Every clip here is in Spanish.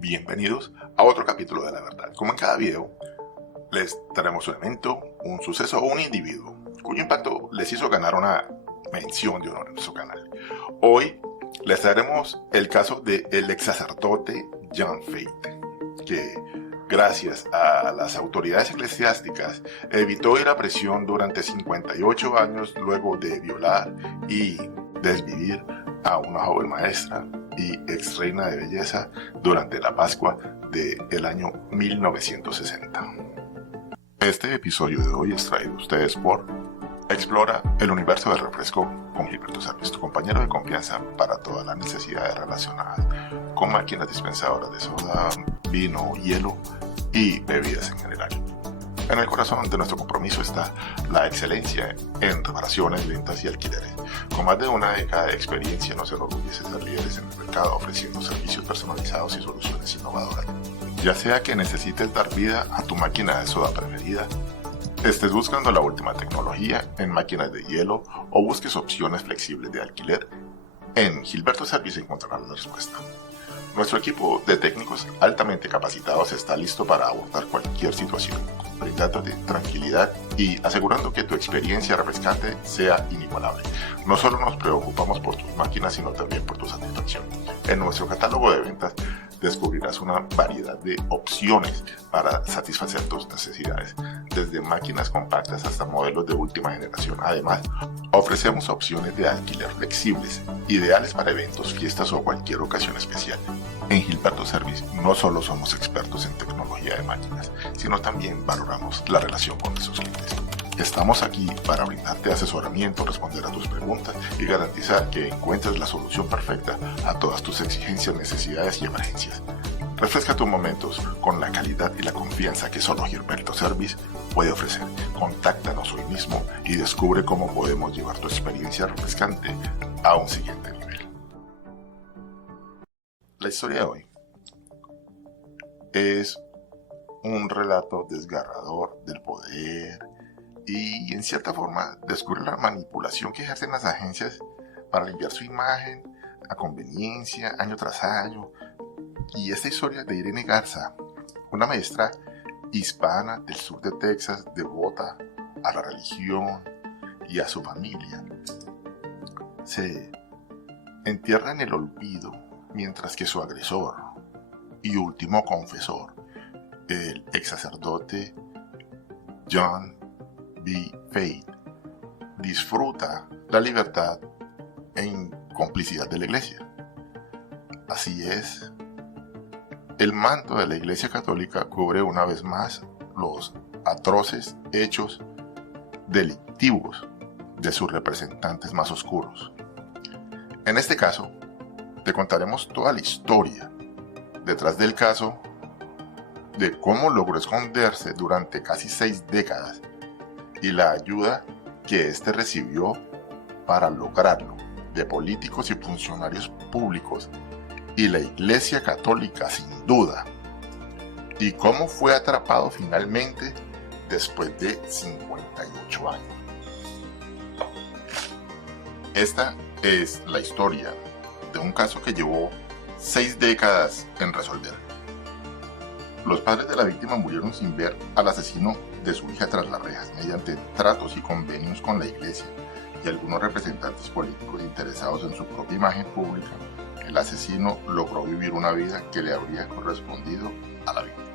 Bienvenidos a otro capítulo de La Verdad. Como en cada video, les traemos un evento, un suceso o un individuo cuyo impacto les hizo ganar una mención de honor en nuestro canal. Hoy les traeremos el caso del ex sacerdote John Fate, que gracias a las autoridades eclesiásticas evitó ir a prisión durante 58 años luego de violar y desvivir a una joven maestra y ex reina de belleza durante la Pascua del año 1960. Este episodio de hoy es traído a ustedes por Explora el universo del refresco con Gilberto Service, tu compañero de confianza para todas las necesidades relacionadas con máquinas dispensadoras de soda, vino, hielo y bebidas en general. En el corazón de nuestro compromiso está la excelencia en reparaciones, ventas y alquileres. Con más de una década de experiencia nos enorgullece ser líderes en el mercado ofreciendo servicios personalizados y soluciones innovadoras. Ya sea que necesites dar vida a tu máquina de soda preferida, estés buscando la última tecnología en máquinas de hielo o busques opciones flexibles de alquiler, en Gilberto Service encontrarás la respuesta. Nuestro equipo de técnicos altamente capacitados está listo para abordar cualquier situación, brindándote tranquilidad y asegurando que tu experiencia refrescante sea inigualable. No solo nos preocupamos por tus máquinas, sino también por tu satisfacción. En nuestro catálogo de ventas descubrirás una variedad de opciones para satisfacer tus necesidades, desde máquinas compactas hasta modelos de última generación. Además, ofrecemos opciones de alquiler flexibles, ideales para eventos, fiestas o cualquier ocasión especial. En Gilberto Service no solo somos expertos en tecnología de máquinas, sino también valoramos la relación con nuestros clientes. Estamos aquí para brindarte asesoramiento, responder a tus preguntas y garantizar que encuentres la solución perfecta a todas tus exigencias, necesidades y emergencias. Refresca tus momentos con la calidad y la confianza que solo Gilberto Service puede ofrecer. Contáctanos hoy mismo y descubre cómo podemos llevar tu experiencia refrescante a un siguiente nivel. La historia de hoy es un relato desgarrador del poder y en cierta forma descubre la manipulación que ejercen las agencias para limpiar su imagen a conveniencia año tras año. Y esta historia de Irene Garza, una maestra hispana del sur de Texas, devota a la religión y a su familia, se entierra en el olvido mientras que su agresor y último confesor, el ex sacerdote John B. Fate, disfruta la libertad en complicidad de la iglesia. Así es, el manto de la Iglesia Católica cubre una vez más los atroces hechos delictivos de sus representantes más oscuros. En este caso, te contaremos toda la historia detrás del caso, de cómo logró esconderse durante casi 6 décadas y la ayuda que éste recibió para lograrlo de políticos y funcionarios públicos y la Iglesia Católica sin duda, y cómo fue atrapado finalmente después de 58 años. Esta es la historia de un caso que llevó 6 décadas en resolver. Los padres de la víctima murieron sin ver al asesino de su hija tras las rejas, mediante tratos y convenios con la iglesia y algunos representantes políticos interesados en su propia imagen pública. El asesino logró vivir una vida que le habría correspondido a la víctima.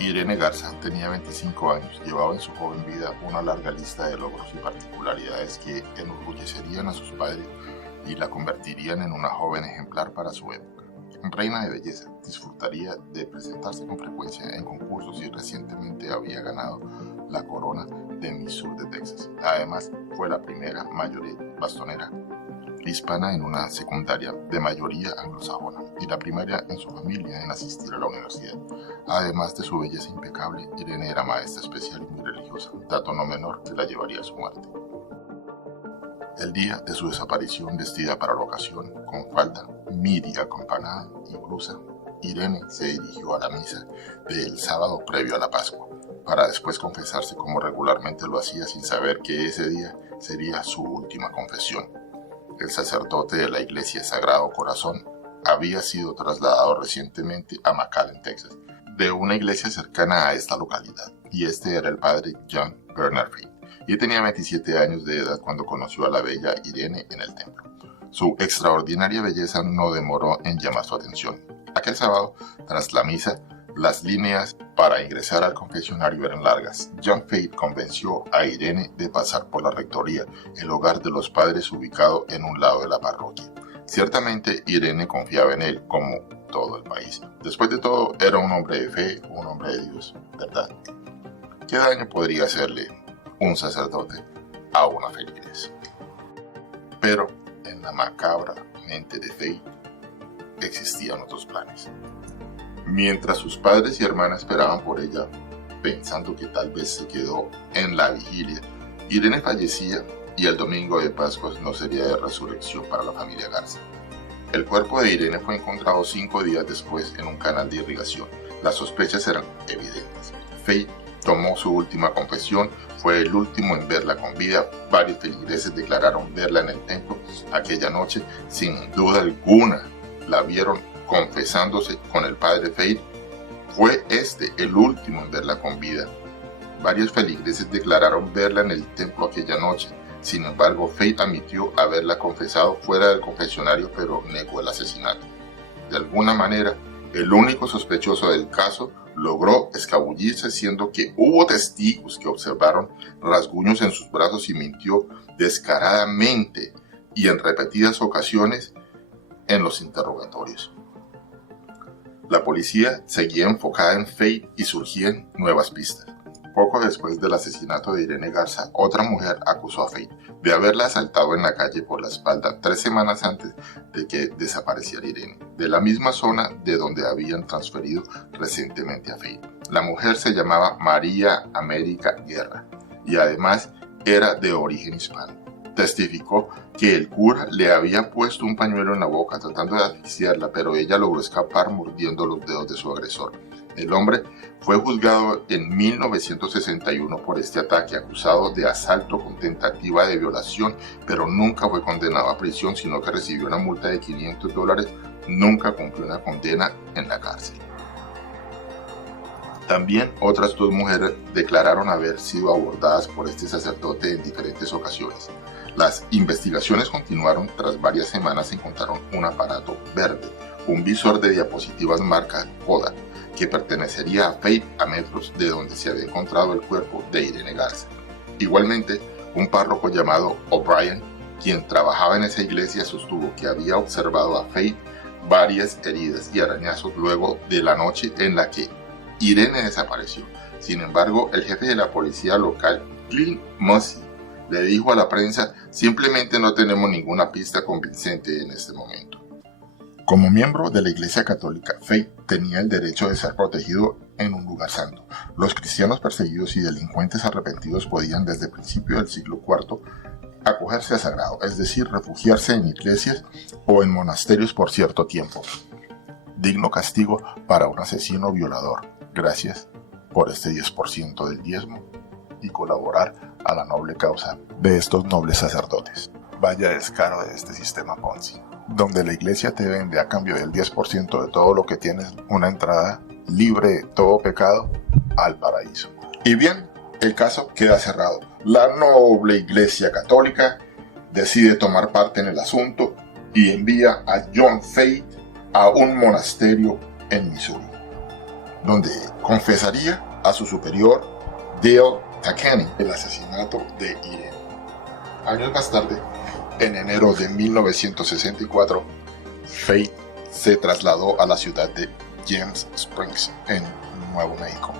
Irene Garza tenía 25 años, llevaba en su joven vida una larga lista de logros y particularidades que enorgullecerían a sus padres y la convertirían en una joven ejemplar para su época. Reina de belleza, disfrutaría de presentarse con frecuencia en concursos y recientemente había ganado la corona de Miss Sur de Texas. Además, fue la primera bastonera hispana en una secundaria de mayoría anglosajona y la primera en su familia en asistir a la universidad. Además de su belleza impecable, Irene era maestra especial y muy religiosa, dato no menor que la llevaría a su muerte. El día de su desaparición, vestida para la ocasión, con falda, midi acampanada y blusa, Irene se dirigió a la misa del sábado previo a la Pascua, para después confesarse como regularmente lo hacía sin saber que ese día sería su última confesión. El sacerdote de la Iglesia Sagrado Corazón había sido trasladado recientemente a McAllen, Texas, de una iglesia cercana a esta localidad, y este era el padre John Bernard Fate, y tenía 27 años de edad cuando conoció a la bella Irene en el templo. Su extraordinaria belleza no demoró en llamar su atención. Aquel sábado, tras la misa, las líneas para ingresar al confesionario eran largas. John Fate convenció a Irene de pasar por la rectoría, el hogar de los padres ubicado en un lado de la parroquia. Ciertamente Irene confiaba en él, como todo el país. Después de todo, era un hombre de fe, un hombre de Dios, ¿verdad? ¿Qué daño podría hacerle un sacerdote a una feligres? Pero en la macabra mente de Fate existían otros planes. Mientras sus padres y hermanas esperaban por ella, pensando que tal vez se quedó en la vigilia, Irene fallecía y el domingo de Pascua no sería de resurrección para la familia Garza. El cuerpo de Irene fue encontrado 5 días después en un canal de irrigación. Las sospechas eran evidentes. Fate tomó su última confesión, fue el último en verla con vida. Varios feligreses declararon verla en el templo aquella noche. Sin duda alguna, la vieron confesándose con el padre Fate. Fue este el último en verla con vida. Varios feligreses declararon verla en el templo aquella noche. Sin embargo, Fate admitió haberla confesado fuera del confesionario, pero negó el asesinato. De alguna manera, el único sospechoso del caso logró escabullirse, siendo que hubo testigos que observaron rasguños en sus brazos y mintió descaradamente y en repetidas ocasiones en los interrogatorios. La policía seguía enfocada en Fate y surgían nuevas pistas. Poco después del asesinato de Irene Garza, otra mujer acusó a Fate de haberla asaltado en la calle por la espalda 3 semanas antes de que desapareciera Irene, de la misma zona de donde habían transferido recientemente a Fate. La mujer se llamaba María América Guerra y además era de origen hispano. Testificó que el cura le había puesto un pañuelo en la boca tratando de asfixiarla, pero ella logró escapar mordiendo los dedos de su agresor. El hombre fue juzgado en 1961 por este ataque, acusado de asalto con tentativa de violación, pero nunca fue condenado a prisión, sino que recibió una multa de $500. Nunca cumplió una condena en la cárcel. También otras 2 mujeres declararon haber sido abordadas por este sacerdote en diferentes ocasiones. Las investigaciones continuaron. Tras varias semanas encontraron un aparato verde, un visor de diapositivas marca Kodak, que pertenecería a Fate a metros de donde se había encontrado el cuerpo de Irene Garza. Igualmente, un párroco llamado O'Brien, quien trabajaba en esa iglesia, sostuvo que había observado a Fate varias heridas y arañazos luego de la noche en la que Irene desapareció. Sin embargo, el jefe de la policía local, Clint Mussey, le dijo a la prensa: simplemente no tenemos ninguna pista convincente en este momento. Como miembro de la Iglesia Católica, Fate tenía el derecho de ser protegido en un lugar santo. Los cristianos perseguidos y delincuentes arrepentidos podían desde el principio del siglo IV acogerse a sagrado, es decir, refugiarse en iglesias o en monasterios por cierto tiempo. Digno castigo para un asesino violador. Gracias por este 10% del diezmo y colaborar a la noble causa de estos nobles sacerdotes. Vaya descaro de este sistema Ponzi, donde la iglesia te vende a cambio del 10% de todo lo que tienes una entrada libre de todo pecado al paraíso. Y bien, el caso queda cerrado. La noble iglesia católica decide tomar parte en el asunto y envía a John Fate a un monasterio en Missouri, donde confesaría a su superior Dale Takani el asesinato de Irene. Años más tarde, en enero de 1964, Fate se trasladó a la ciudad de James Springs, en Nuevo México,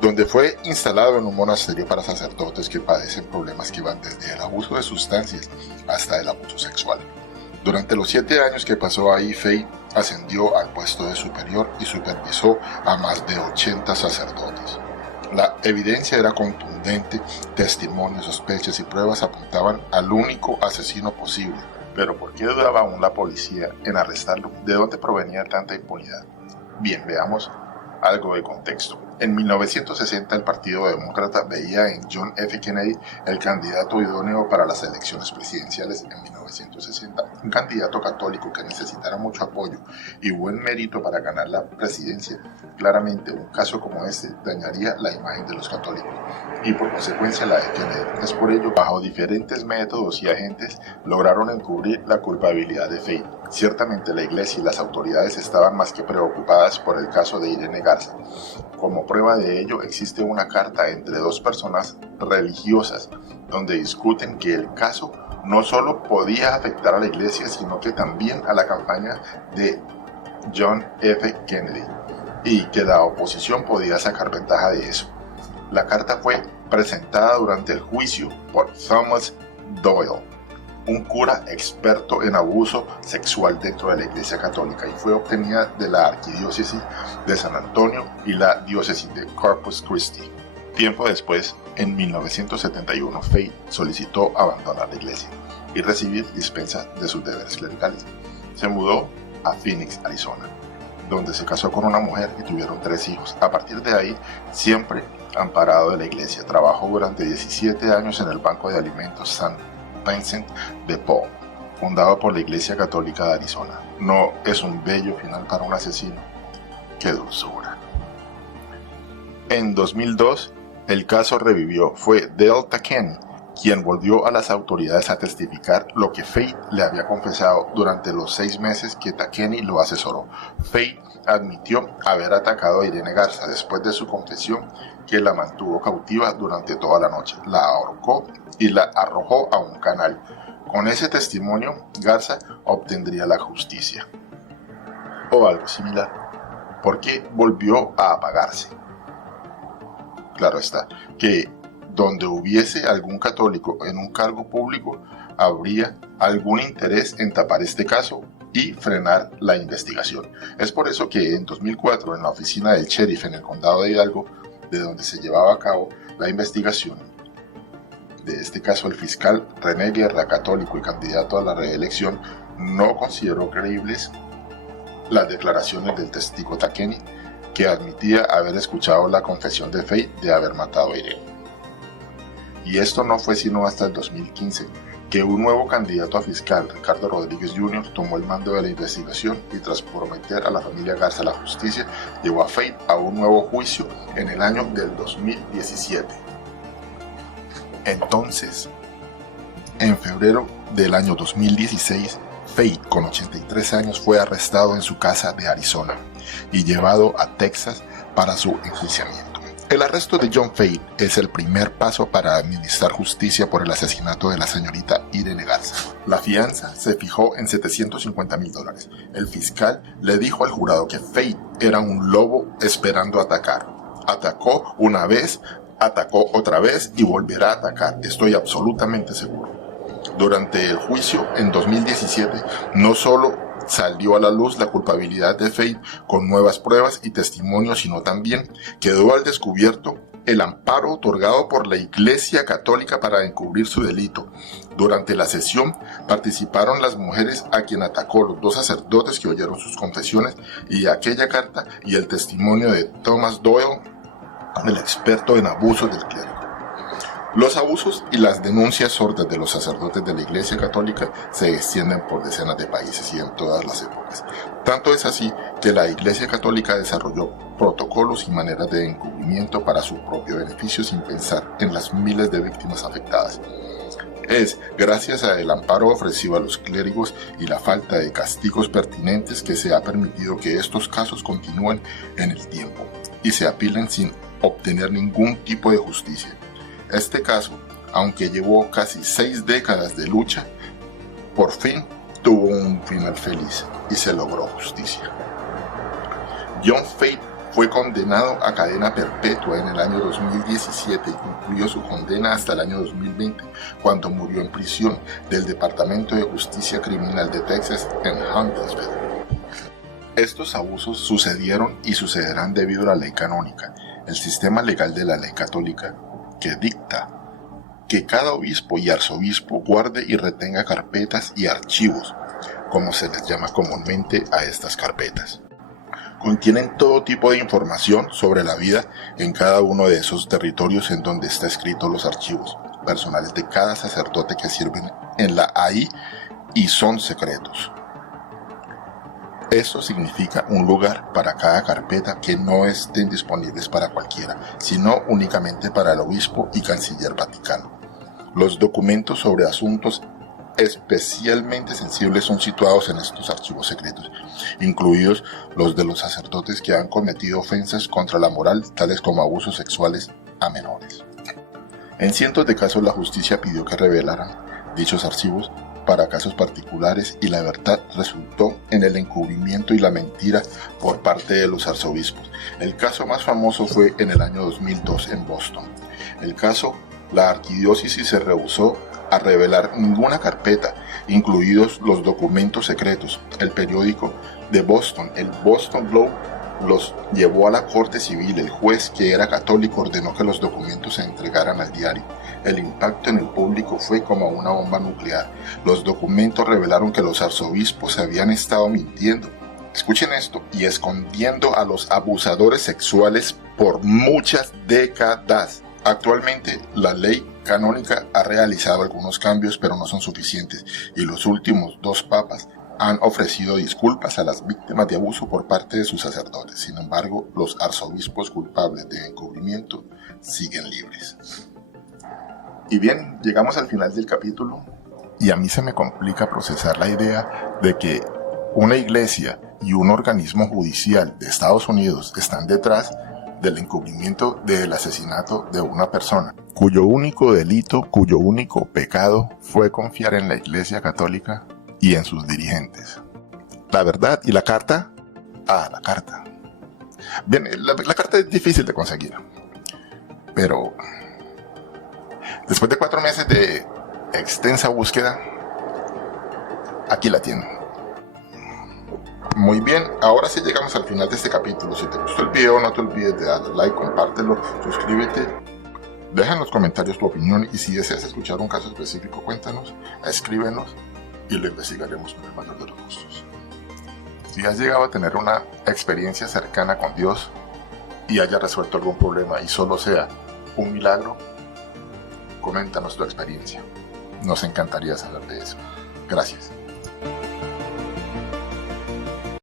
donde fue instalado en un monasterio para sacerdotes que padecen problemas que van desde el abuso de sustancias hasta el abuso sexual. Durante los 7 años que pasó ahí, Fate ascendió al puesto de superior y supervisó a más de 80 sacerdotes. La evidencia era contundente, testimonios, sospechas y pruebas apuntaban al único asesino posible. Pero ¿por qué dudaba aún la policía en arrestarlo? ¿De dónde provenía tanta impunidad? Bien, veamos algo de contexto. En 1960 el Partido Demócrata veía en John F. Kennedy el candidato idóneo para las elecciones presidenciales en 1960, un candidato católico que necesitara mucho apoyo y buen mérito para ganar la presidencia. Claramente un caso como este dañaría la imagen de los católicos y por consecuencia la de Kennedy. Es por ello, bajo diferentes métodos y agentes, lograron encubrir la culpabilidad de Fate. Ciertamente la iglesia y las autoridades estaban más que preocupadas por el caso de Irene Garza. Como prueba de ello existe una carta entre dos personas religiosas donde discuten que el caso no solo podía afectar a la iglesia sino que también a la campaña de John F. Kennedy y que la oposición podía sacar ventaja de eso. La carta fue presentada durante el juicio por Thomas Doyle, un cura experto en abuso sexual dentro de la Iglesia Católica, y fue obtenida de la Arquidiócesis de San Antonio y la Diócesis de Corpus Christi. Tiempo después, en 1971, Fate solicitó abandonar la iglesia y recibir dispensa de sus deberes clericales. Se mudó a Phoenix, Arizona, donde se casó con una mujer y tuvieron 3 hijos. A partir de ahí, siempre amparado de la iglesia, trabajó durante 17 años en el Banco de Alimentos St. Vincent de Paul, fundado por la Iglesia Católica de Arizona. ¿No es un bello final para un asesino? ¡Qué dulzura! En 2002, el caso revivió. Fue Dale Takeny quien volvió a las autoridades a testificar lo que Fate le había confesado durante los 6 meses que Takeny lo asesoró. Fate admitió haber atacado a Irene Garza después de su confesión, que la mantuvo cautiva durante toda la noche, la ahorcó y la arrojó a un canal. Con ese testimonio, Garza obtendría la justicia. O algo similar. ¿Por qué volvió a apagarse? Claro está, que donde hubiese algún católico en un cargo público, habría algún interés en tapar este caso y frenar la investigación. Es por eso que en 2004, en la oficina del sheriff en el condado de Hidalgo, de donde se llevaba a cabo la investigación de este caso, el fiscal René Guerra, católico y candidato a la reelección, no consideró creíbles las declaraciones del testigo Takeny, que admitía haber escuchado la confesión de Fate de haber matado a Irene. Y esto no fue sino hasta el 2015, que un nuevo candidato a fiscal, Ricardo Rodríguez Jr., tomó el mando de la investigación y tras prometer a la familia Garza la justicia, llevó a Fate a un nuevo juicio en el año del 2017. Entonces, en febrero del año 2016, Fate, con 83 años, fue arrestado en su casa de Arizona y llevado a Texas para su enjuiciamiento. El arresto de John Fate es el primer paso para administrar justicia por el asesinato de la señorita Irene Garza. La fianza se fijó en $750,000. El fiscal le dijo al jurado que Fate era un lobo esperando atacar. Atacó una vez, atacó otra vez y volverá a atacar, estoy absolutamente seguro. Durante el juicio en 2017, no solo salió a la luz la culpabilidad de Fate con nuevas pruebas y testimonios, sino también quedó al descubierto el amparo otorgado por la Iglesia Católica para encubrir su delito. Durante la sesión participaron las mujeres a quien atacó, los 2 sacerdotes que oyeron sus confesiones y aquella carta y el testimonio de Thomas Doyle, el experto en abusos del clero. Los abusos y las denuncias sordas de los sacerdotes de la Iglesia Católica se extienden por decenas de países y en todas las épocas. Tanto es así que la Iglesia Católica desarrolló protocolos y maneras de encubrimiento para su propio beneficio sin pensar en las miles de víctimas afectadas. Es gracias al amparo ofrecido a los clérigos y la falta de castigos pertinentes que se ha permitido que estos casos continúen en el tiempo y se apilen sin obtener ningún tipo de justicia. Este caso, aunque llevó casi 6 décadas de lucha, por fin tuvo un final feliz y se logró justicia. John Fate fue condenado a cadena perpetua en el año 2017 y concluyó su condena hasta el año 2020, cuando murió en prisión del Departamento de Justicia Criminal de Texas en Huntsville. Estos abusos sucedieron y sucederán debido a la ley canónica, el sistema legal de la ley católica, que dicta que cada obispo y arzobispo guarde y retenga carpetas y archivos, como se les llama comúnmente a estas carpetas, Contienen todo tipo de información sobre la vida en cada uno de esos territorios en donde está escrito los archivos personales de cada sacerdote que sirven en la AI y son secretos. Esto significa un lugar para cada carpeta que no estén disponibles para cualquiera, sino únicamente para el obispo y canciller vaticano. Los documentos sobre asuntos especialmente sensibles son situados en estos archivos secretos, incluidos los de los sacerdotes que han cometido ofensas contra la moral, tales como abusos sexuales a menores. En cientos de casos la justicia pidió que revelaran dichos archivos para casos particulares y la verdad resultó en el encubrimiento y la mentira por parte de los arzobispos. El caso más famoso fue en el año 2002 en Boston. El caso, la arquidiócesis se rehusó a revelar ninguna carpeta, incluidos los documentos secretos. El periódico de Boston, el Boston Globe, los llevó a la corte civil. El juez, que era católico, ordenó que los documentos se entregaran al diario. El impacto en el público fue como una bomba nuclear. Los documentos revelaron que los arzobispos habían estado mintiendo, escuchen esto, y escondiendo a los abusadores sexuales por muchas décadas. Actualmente, la ley canónica ha realizado algunos cambios, pero no son suficientes, y los últimos 2 papas han ofrecido disculpas a las víctimas de abuso por parte de sus sacerdotes. Sin embargo, los arzobispos culpables de encubrimiento siguen libres. Y bien, llegamos al final del capítulo, y a mí se me complica procesar la idea de que una iglesia y un organismo judicial de Estados Unidos están detrás del encubrimiento del asesinato de una persona, cuyo único delito, cuyo único pecado fue confiar en la Iglesia Católica y en sus dirigentes. La verdad y la carta. La carta. Bien, la carta es difícil de conseguir, pero después de 4 meses de extensa búsqueda, aquí la tienen. Muy bien, ahora sí llegamos al final de este capítulo. Si te gustó el video, no te olvides de darle like, compártelo, suscríbete, deja en los comentarios tu opinión, y si deseas escuchar un caso específico, cuéntanos, escríbenos y lo investigaremos con el mayor de los gustos. Si has llegado a tener una experiencia cercana con Dios y hayas resuelto algún problema y solo sea un milagro, coméntanos tu experiencia. Nos encantaría saber de eso. Gracias.